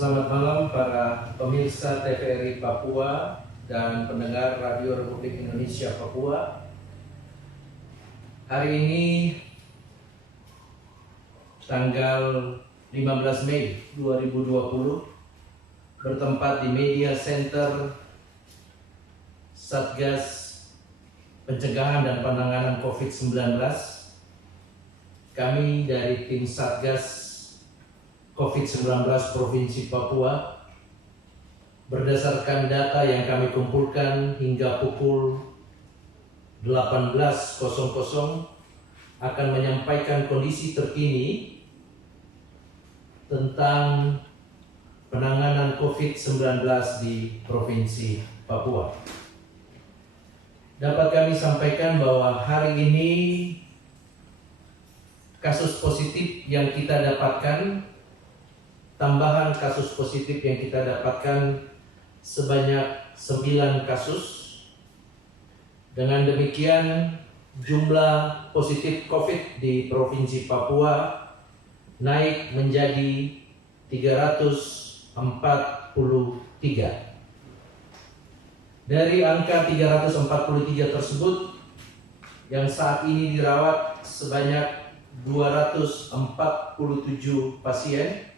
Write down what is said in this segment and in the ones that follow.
Selamat malam para pemirsa TVRI Papua dan pendengar Radio Republik Indonesia Papua. Hari ini tanggal 15 Mei 2020 bertempat di Media Center Satgas Pencegahan dan Penanganan COVID-19. Kami dari tim Satgas COVID-19 Provinsi Papua berdasarkan data yang kami kumpulkan hingga pukul 18.00 akan menyampaikan kondisi terkini tentang penanganan COVID-19 di Provinsi Papua. Dapat kami sampaikan bahwa hari ini kasus positif yang kita dapatkan, tambahan kasus positif yang kita dapatkan sebanyak 9 kasus. Dengan demikian jumlah positif COVID di Provinsi Papua naik menjadi 343. Dari angka 343 tersebut, yang saat ini dirawat sebanyak 247 pasien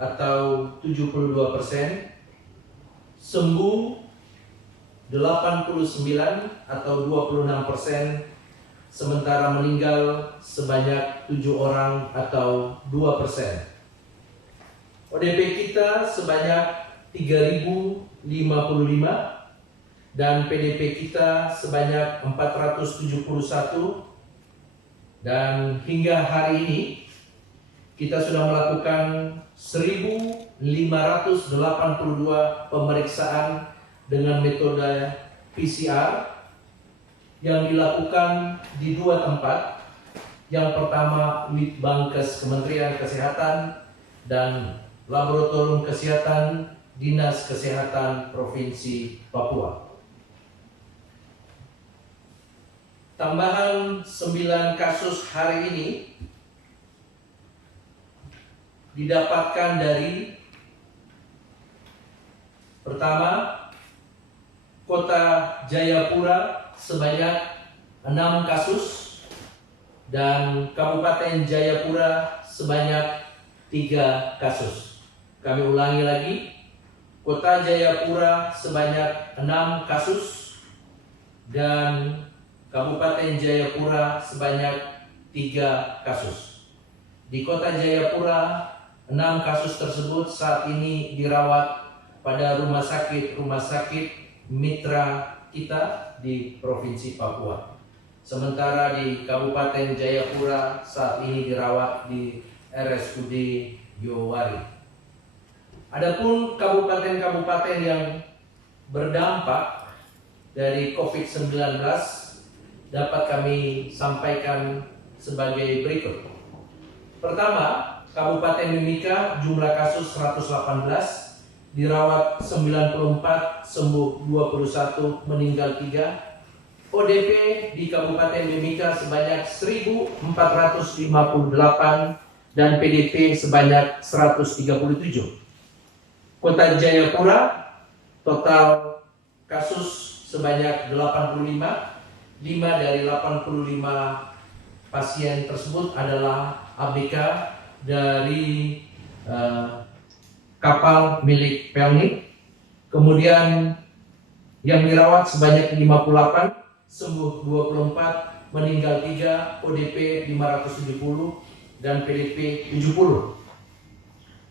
atau 72%, sembuh 89 atau 26%, sementara meninggal sebanyak 7 orang atau 2%. ODP kita sebanyak 3055 dan PDP kita sebanyak 471, dan hingga hari ini kita sudah melakukan 1.582 pemeriksaan dengan metode PCR yang dilakukan di 2 tempat. Yang pertama Litbangkes Kementerian Kesehatan dan Laboratorium Kesehatan Dinas Kesehatan Provinsi Papua. Tambahan 9 kasus hari ini didapatkan dari pertama Kota Jayapura sebanyak 6 kasus dan Kabupaten Jayapura sebanyak 3 kasus. Kami ulangi lagi, Kota Jayapura sebanyak 6 kasus dan Kabupaten Jayapura sebanyak 3 kasus. Di Kota Jayapura 6 kasus tersebut saat ini dirawat pada rumah sakit mitra kita di Provinsi Papua. Sementara di Kabupaten Jayapura saat ini dirawat di RSUD Yowari. Adapun kabupaten-kabupaten yang berdampak dari COVID-19 dapat kami sampaikan sebagai berikut. Pertama, Kabupaten Mimika jumlah kasus 118, dirawat 94, sembuh 21, meninggal 3. ODP di Kabupaten Mimika sebanyak 1.458 dan PDP sebanyak 137. Kota Jayapura total kasus sebanyak 85. 5 dari 85 pasien tersebut adalah ABK dari kapal milik Pelni. Kemudian yang dirawat sebanyak 58, sembuh 24, meninggal 3, ODP 570 dan PDP 70.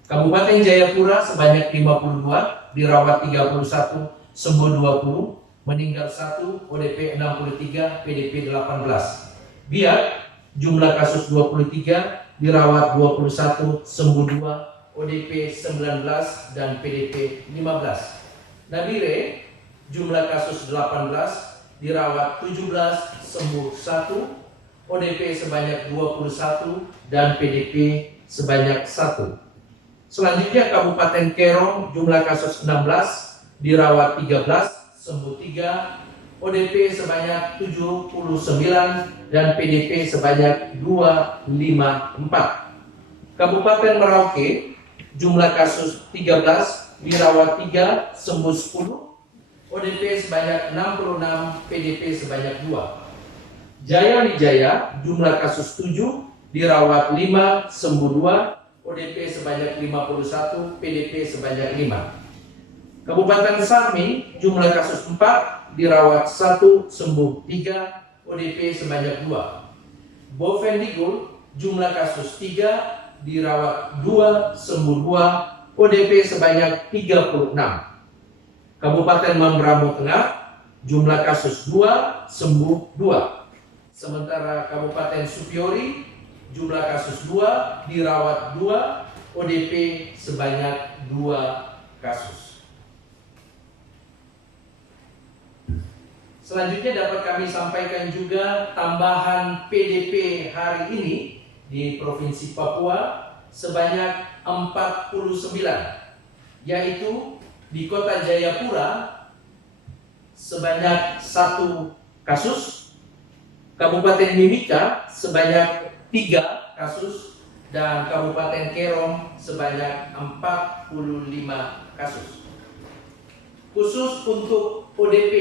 Kabupaten Jayapura sebanyak 52, dirawat 31, sembuh 20, meninggal 1, ODP 63, PDP 18. Biak jumlah kasus 23, dirawat 21, sembuh 2, ODP 19 dan PDP 15. Nabire jumlah kasus 18, dirawat 17, sembuh 1, ODP sebanyak 21 dan PDP sebanyak 1. Selanjutnya Kabupaten Kerong jumlah kasus 16, dirawat 13, sembuh 3, ODP sebanyak 79 dan PDP sebanyak 254. Kabupaten Merauke jumlah kasus 13, dirawat 3, sembuh 10, ODP sebanyak 66, PDP sebanyak 2. Jaya Wijaya, jumlah kasus 7, dirawat 5, sembuh 2, ODP sebanyak 51, PDP sebanyak 5. Kabupaten Sarmi, jumlah kasus 4, dirawat 1, sembuh 3, ODP sebanyak 2. Bovendigul, jumlah kasus 3, dirawat 2, sembuh 2, ODP sebanyak 36. Kabupaten Mamberamo Tengah, jumlah kasus 2, sembuh 2. Sementara Kabupaten Supiori, jumlah kasus 2, dirawat 2, ODP sebanyak 2 kasus. Selanjutnya dapat kami sampaikan juga tambahan PDP hari ini di Provinsi Papua sebanyak 49, yaitu di Kota Jayapura sebanyak 1 kasus, Kabupaten Mimika sebanyak 3 kasus, dan Kabupaten Kerong sebanyak 45 kasus. Khusus untuk ODP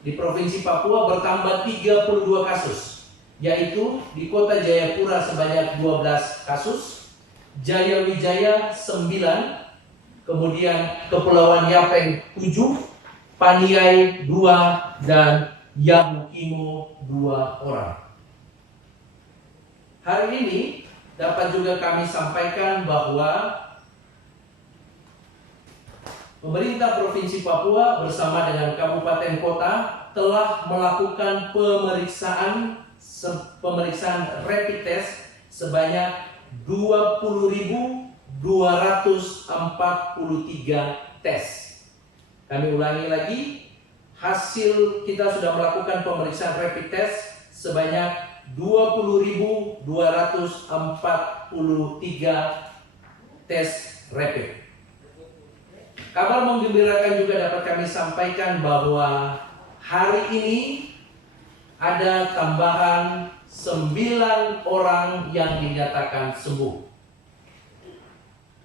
di Provinsi Papua bertambah 32 kasus, yaitu di Kota Jayapura sebanyak 12 kasus, Jaya Wijaya 9, kemudian Kepulauan Yapeng 7, Paniai 2, dan Yahukimo 2 orang. Hari ini dapat juga kami sampaikan bahwa pemerintah Provinsi Papua bersama dengan kabupaten kota telah melakukan pemeriksaan rapid test sebanyak 20.243 tes. Kami ulangi lagi, hasil kita sudah melakukan pemeriksaan rapid test sebanyak 20.243 tes rapid. Kabar menggembirakan juga dapat kami sampaikan bahwa hari ini ada tambahan 9 orang yang dinyatakan sembuh.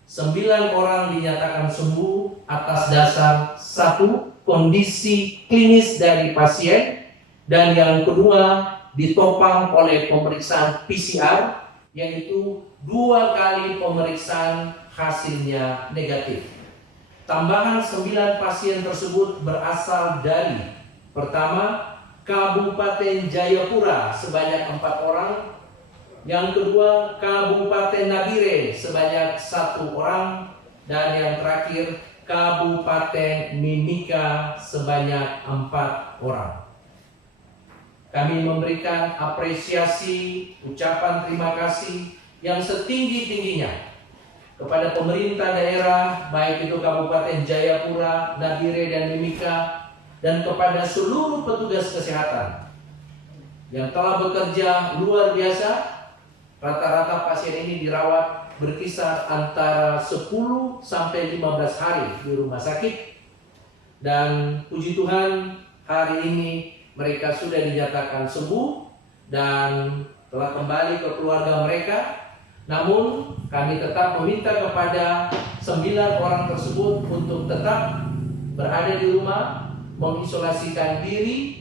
9 orang dinyatakan sembuh atas dasar 1, kondisi klinis dari pasien, dan yang kedua ditopang oleh pemeriksaan PCR, yaitu 2 kali pemeriksaan hasilnya negatif. Tambahan 9 pasien tersebut berasal dari pertama, Kabupaten Jayapura sebanyak 4 orang, yang kedua Kabupaten Nabire sebanyak 1 orang, dan yang terakhir Kabupaten Mimika sebanyak 4 orang. Kami memberikan apresiasi, ucapan terima kasih yang setinggi-tingginya kepada pemerintah daerah, baik itu Kabupaten Jayapura, Nabire, dan Mimika, dan kepada seluruh petugas kesehatan yang telah bekerja luar biasa. Rata-rata pasien ini dirawat berkisar antara 10 sampai 15 hari di rumah sakit, dan puji Tuhan hari ini mereka sudah dinyatakan sembuh dan telah kembali ke keluarga mereka. Namun kami tetap meminta kepada 9 orang tersebut untuk tetap berada di rumah, mengisolasikan diri,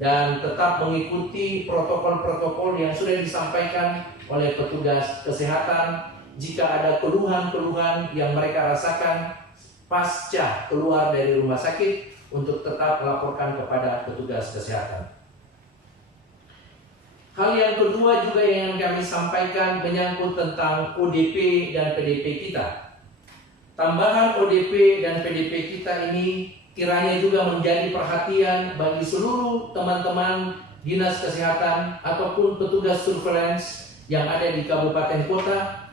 dan tetap mengikuti protokol-protokol yang sudah disampaikan oleh petugas kesehatan. Jika ada keluhan-keluhan yang mereka rasakan pasca keluar dari rumah sakit, untuk tetap melaporkan kepada petugas kesehatan. Hal yang kedua juga yang kami sampaikan menyangkut tentang ODP dan PDP kita. Tambahan ODP dan PDP kita ini kiranya juga menjadi perhatian bagi seluruh teman-teman dinas kesehatan ataupun petugas surveillance yang ada di kabupaten kota,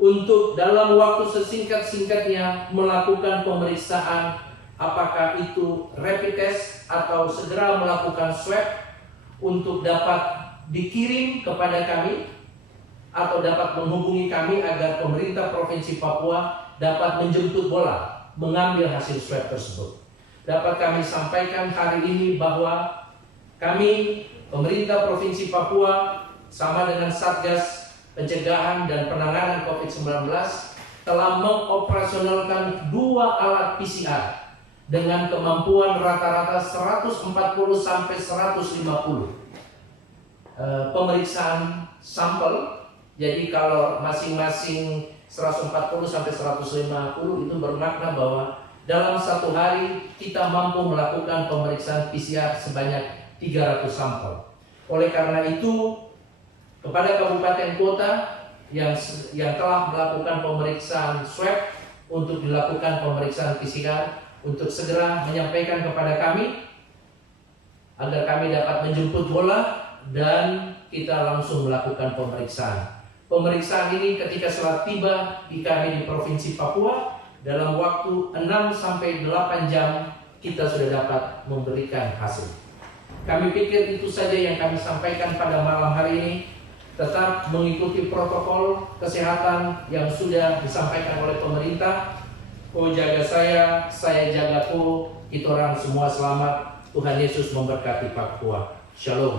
untuk dalam waktu sesingkat-singkatnya melakukan pemeriksaan, apakah itu rapid test atau segera melakukan swab, untuk dapat dikirim kepada kami atau dapat menghubungi kami agar pemerintah Provinsi Papua dapat menjemput bola mengambil hasil swab tersebut. Dapat kami sampaikan hari ini bahwa kami, pemerintah Provinsi Papua, sama dengan Satgas Pencegahan dan Penanganan COVID-19, telah mengoperasionalkan 2 alat PCR dengan kemampuan rata-rata 140 sampai 150 pemeriksaan sampel. Jadi kalau masing-masing 140 sampai 150 itu bermakna bahwa dalam satu hari kita mampu melakukan pemeriksaan PCR sebanyak 300 sampel. Oleh karena itu, kepada kabupaten kota yang telah melakukan pemeriksaan swab untuk dilakukan pemeriksaan PCR, untuk segera menyampaikan kepada kami agar kami dapat menjemput bola dan kita langsung melakukan pemeriksaan. Pemeriksaan ini ketika setelah tiba di kami di Provinsi Papua, dalam waktu 6 sampai 8 jam kita sudah dapat memberikan hasil. Kami pikir itu saja yang kami sampaikan pada malam hari ini. Tetap mengikuti protokol kesehatan yang sudah disampaikan oleh pemerintah. Kau jaga saya jaga kau, kita orang semua selamat. Tuhan Yesus memberkati Papua. Shalom.